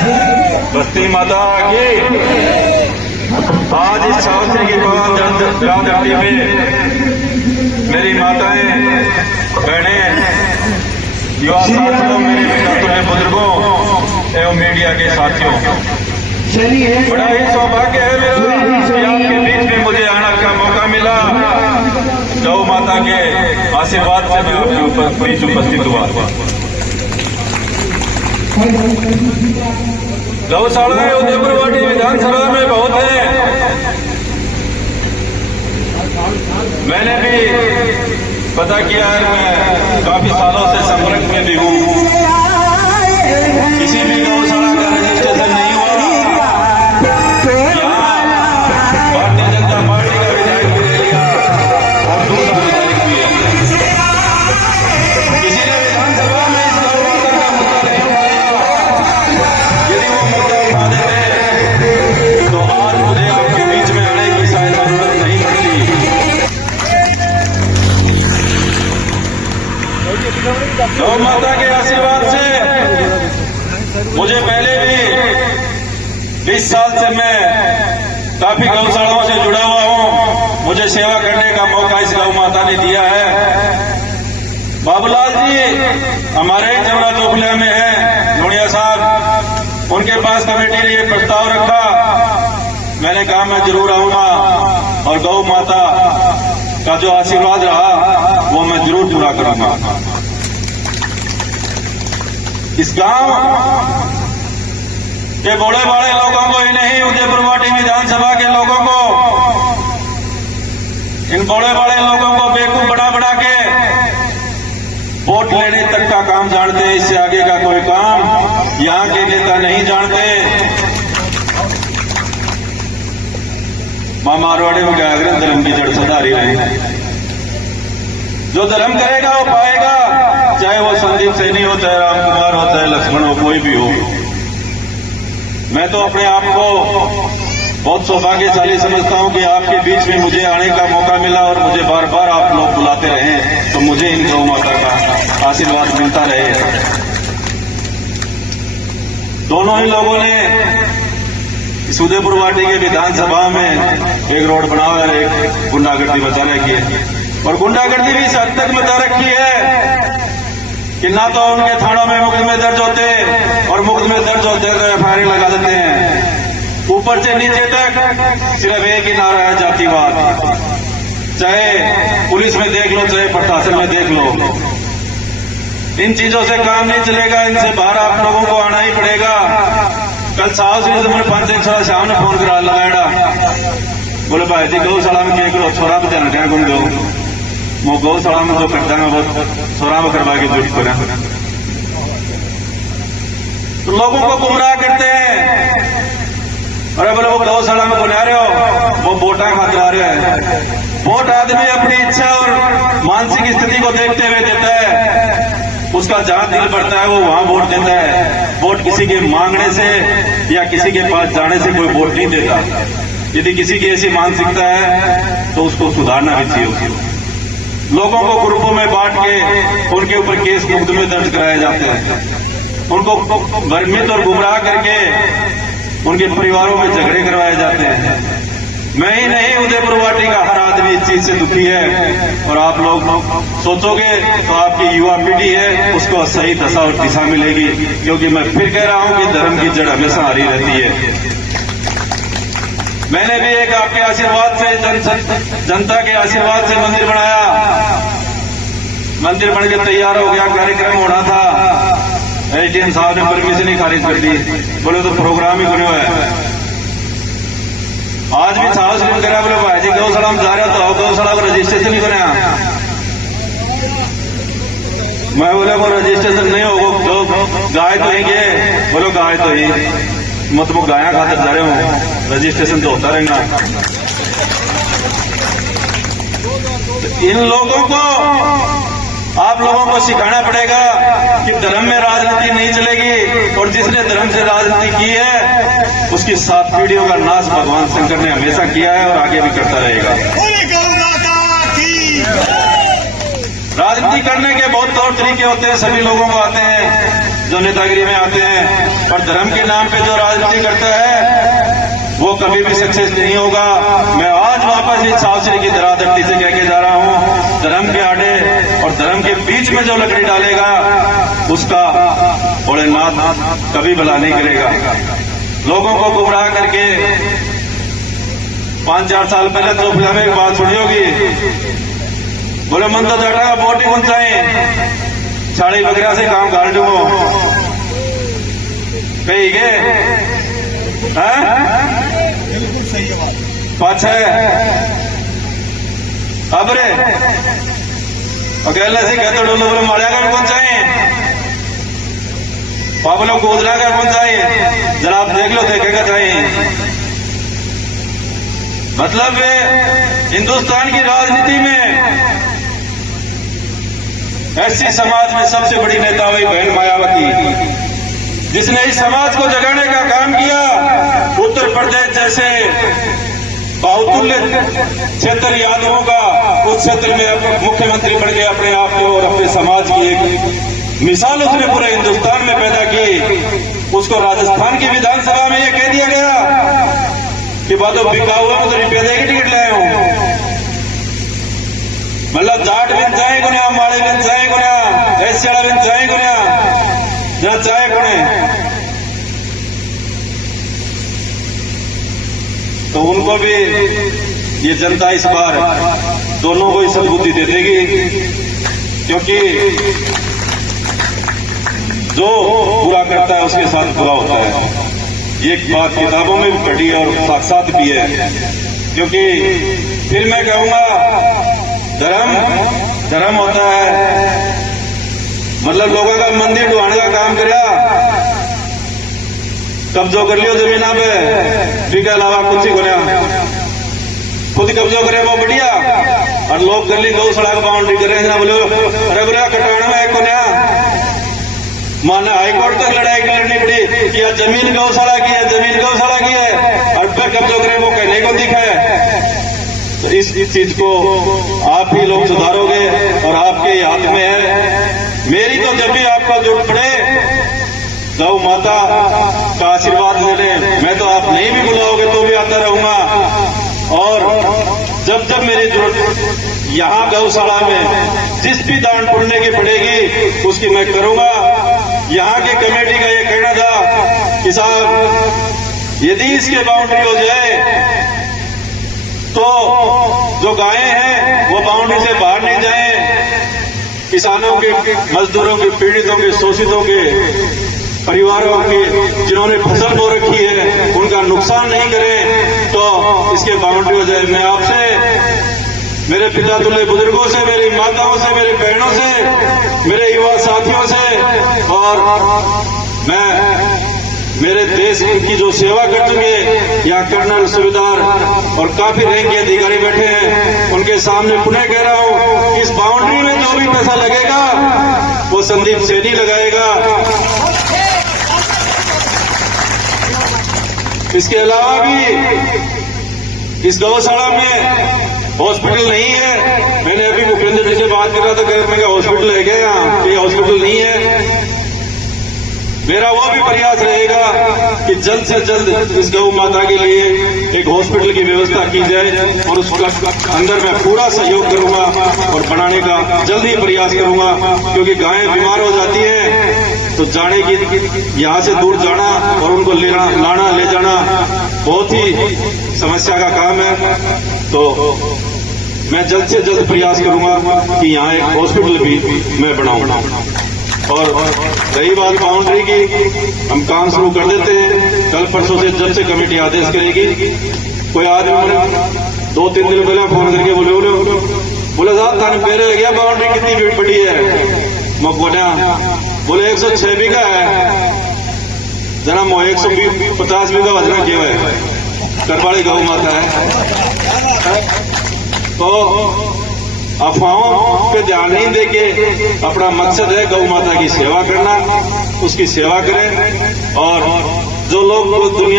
बस्ती माता की। आज इस सावित्री की पावन धरती पे मेरी माताएं, बहनें, युवा साथियों, मेरे पितृतुल्य बुजुर्गों एवं मीडिया के साथियों, बड़ा ही सौभाग्य है मेरा कि आपके बीच में मुझे आने का मौका मिला। गौ माता के आशीर्वाद से मैं आपके बीच उपस्थित हुआ। गौशालाएं उदयपुर वाटी विधानसभा में बहुत है। मैंने भी पता किया है, मैं काफी सालों से संपर्क में भी हूँ। किसी भी गौशाला का रजिस्ट्रेशन नहीं हुआ। यहाँ भारतीय जनता पार्टी का विधायक भी ले लिया और दूसरा विधायक भी है। किसी ने विधानसभा में इस गौ माता का मुद्दा नहीं उठाया। यदि वो मुद्दा उठा देते तो आज मुझे आपके बीच में आने की शायद जरूरत नहीं पड़ती। गौ माता के आशीर्वाद से मुझे पहले भी 20 साल से मैं काफी गौशालाओं से जुड़ा हुआ हूं। मुझे सेवा करने का मौका इस गौ माता ने दिया है। बाबूलाल जी हमारे जमरा चोपलिया में है, लुणिया साहब, उनके पास कमेटी ने एक प्रस्ताव रखा। मैंने कहा मैं जरूर आऊंगा और गौ माता का जो आशीर्वाद रहा वो मैं जरूर पूरा करूंगा। इस गांव के बड़े बड़े लोगों को ही नहीं, उदयपुर वाटी विधानसभा के लोगों को, इन बड़े बड़े लोगों को बेवकूफ बना के वोट लेने तक का काम जानते हैं। इससे आगे का कोई काम यहाँ के नेता नहीं जानते। मां मारवाड़ी में क्या अग्रम धर्म की जड़ सुधारी रहे। जो धर्म करेगा वो पाएगा, चाहे वो संदीप सैनी हो, चाहे राम कुमार हो, चाहे लक्ष्मण हो, कोई भी हो। मैं तो अपने आप को बहुत सौभाग्यशाली समझता हूं कि आपके बीच में मुझे आने का मौका मिला और मुझे बार बार आप लोग बुलाते रहे, तो मुझे इन गौ माता का आशीर्वाद मिलता रहे। दोनों ही लोगों ने इस उदयपुर वाटी के विधानसभा में एक रोड बना हुआ है, एक गुंडागर्दी मचा रखी है। और गुंडागर्दी भी इस हद तक मचा रखी है कि ना तो उनके थानों में मुकदमे दर्ज होते और मुकदमे दर्ज होते तो एफआईआर लगा देते हैं। ऊपर से नीचे तक सिर्फ एक ही नारा है, जातिवाद। चाहे पुलिस में देख लो, चाहे प्रशासन में देख लो, इन चीजों से काम नहीं चलेगा। इनसे बाहर आप लोगों को आना ही पड़ेगा। कल साहब से मैंने 5 शाम ने फोन करा लगाया, बोले भाई जी गौशाला में क्या करो, छोरा पे ध्यान क्या घूम दो, वो गौशाला में जो करता है वो छोरा में करवा के ड्यूटी करें। तो लोगों को गुमराह करते हैं। अरे बोले वो गौशाला में बुला रहे हो, वो वोटा खातिर आ रहे हैं। वोट आदमी अपनी इच्छा और मानसिक स्थिति को देखते हुए देता है। उसका जहां दिल बढ़ता है वो वहां वोट देता है। वोट किसी के मांगने से या किसी के पास जाने से कोई वोट नहीं देता। यदि किसी की ऐसी मानसिकता है तो उसको सुधारना भी चाहिए। लोगों को ग्रुपों में बांट के उनके ऊपर केस मुकदमे दर्ज कराए जाते हैं। उनको भ्रमित और गुमराह करके उनके परिवारों में झगड़े करवाए जाते हैं। मैं ही नहीं, उदयपुर वाटी का हर आदमी इस चीज से दुखी है। और आप लोग सोचोगे तो आपकी युवा पीढ़ी है उसको सही दशा और दिशा मिलेगी। क्योंकि मैं फिर कह रहा हूं कि धर्म की जड़ हमेशा हरी रहती है। मैंने भी एक आपके आशीर्वाद से, जनता के आशीर्वाद से मंदिर बनाया। मंदिर बन के तैयार हो गया, कार्यक्रम होना था। एसडीएम साहब ने परमिशन ही खारिज कर दी, बोले तो प्रोग्राम ही बने हुआ है। आज भी साहस नहीं करा, बोले भाई जी गौशाला में जा रहे हो तो गौशाला को रजिस्ट्रेशन ही करें। मैं बोले वो रजिस्ट्रेशन नहीं होगा तो गाय तो ही गए, बोलो गाय तो ही मत वो गाया खातर जा रहे हो, रजिस्ट्रेशन तो होता रहेगा। तो इन लोगों को, आप लोगों को सिखाना पड़ेगा कि धर्म में राजनीति नहीं चलेगी। और जिसने धर्म से राजनीति की है उसकी 7 पीढ़ियों का नाश भगवान शंकर ने हमेशा किया है और आगे भी करता रहेगा। राजनीति करने के बहुत तौर तरीके होते हैं, सभी लोगों को आते हैं। जो नेतागिरी में आते हैं और धर्म के नाम पे जो राजनीति करता है वो कभी भी सक्सेस नहीं होगा। मैं आज वापस इस सावश्री की धराधरती से कह के जा रहा हूं, धर्म के आड़े और धर्म के बीच में जो लकड़ी डालेगा उसका भोलेनाथ कभी भला नहीं करेगा। लोगों को गुमराह करके 5-4 साल पहले तो फिल्म में एक बात सुनी होगी, बोले मन तो जाटा का बोटी बन जाए साड़ी वगैरह से काम कर दूंगो कही गे बिल्कुल सही है बात। पाछ अब रे अकेले से कहते डोलो बोले मारिया का भी पहुंचाए पापलो गोदरा का पहुंचाए जरा आप देख लो देखेगा चाहिए। मतलब हिंदुस्तान की राजनीति में ऐसी समाज में सबसे बड़ी नेता हुई बहन मायावती, जिसने इस समाज को जगाने का काम किया। उत्तर प्रदेश जैसे बाहुतुल्य क्षेत्र यादवों का उस क्षेत्र में मुख्यमंत्री बन गए अपने आप को और अपने समाज की एक मिसाल उसने पूरे हिंदुस्तान में पैदा की। उसको राजस्थान की विधानसभा में यह कह दिया गया कि बातों बिका हुआ तो रुपये दे के टिकट लाए हूं। मतलब जाट बिन चाहे गुना माड़े बिन चाहे गुना ऐसा बिन चाहे गुना जहां चाहे गुणे, तो उनको भी ये जनता इस बार दोनों को ही सद्बुद्धि दे देगी, क्योंकि जो बुरा करता है उसके साथ बुरा होता है। ये बात किताबों में भी पढ़ी है और साक्षात भी है। क्योंकि फिर मैं कहूंगा धर्म होता है, मतलब लोगों का मंदिर ढुआने का काम करा, कब्जो कर लियो जमीना पे, फिर के अलावा कुछ ही करया खुद कब्जो करे वो बढ़िया, और लोग कर ली गौशाला का बाउंड्री कर रहे हैं। बोले अरे बोले कटाने में एक कोन्या माना हाईकोर्ट तक लड़ाई करनी पड़ी कि यह जमीन गौशाला की है, जमीन गौशाला की है, और फिर कब्जो करे वो कहने को दिखा है। तो इस चीज को आप ही लोग सुधारोगे और आपके हाथ में है। मेरी तो जब भी आपका जरूरत पड़े गौ माता का आशीर्वाद लेने, मैं तो आप नहीं भी बुलाओगे तो भी आता रहूंगा। और जब जब मेरी जरूरत यहाँ गौशाला में जिस भी दान पुण्य की पड़ेगी उसकी मैं करूंगा। यहाँ की कमेटी का ये कहना था कि साहब यदि इसके बाउंड्री हो जाए तो जो गायें हैं वो बाउंड्री से बाहर नहीं जाए, किसानों के, मजदूरों के, पीड़ितों के, शोषितों के परिवारों के जिन्होंने फसल बो रखी है उनका नुकसान नहीं करें, तो इसके बाउंड्री हो जाए। मैं आपसे, मेरे पिता तुल्य बुजुर्गों से, मेरी माताओं से, मेरी बहनों से, मेरे युवा साथियों से, और मैं मेरे देश की जो सेवा कर चुके यहाँ कर्नल, सूबेदार और काफी रैंक के अधिकारी बैठे हैं, उनके सामने पुनः कह रहा हूं कि इस बाउंड्री में जो भी पैसा लगेगा वो संदीप सैनी लगाएगा। इसके अलावा भी इस गौशाला में हॉस्पिटल नहीं है। मैंने अभी भूपेंद्र जी से बात कर रहा था, मैं हॉस्पिटल है क्या यहाँ? ये हॉस्पिटल नहीं है। मेरा वो भी प्रयास रहेगा कि जल्द से जल्द इस गौ माता के लिए एक हॉस्पिटल की व्यवस्था की जाए, और उसका अंदर मैं पूरा सहयोग करूंगा और बनाने का जल्द ही प्रयास करूंगा। क्योंकि गायें बीमार हो जाती हैं तो जाने की, यहाँ से दूर जाना और उनको लाना ले जाना बहुत ही समस्या का काम है। तो मैं जल्द से जल्द प्रयास करूंगा कि यहाँ एक हॉस्पिटल भी मैं बनाऊं। और रही बात बाउंड्री की, हम काम शुरू कर देते हैं। कल परसों से जब से कमेटी आदेश करेगी, कोई आदमी 2-3 दिन पहले फोन करके बोले साहब थाने पेरे लग गया, बाउंड्री कितनी बड़ी है? मैं बोले 106 बीघा है जना, 150 बीघा वजना क्यों है? करवाड़ी गौ माता है। तो अफवाहों पे ध्यान नहीं देके अपना मकसद है गौ माता की सेवा करना, उसकी सेवा करें। और जो लोग दुनिया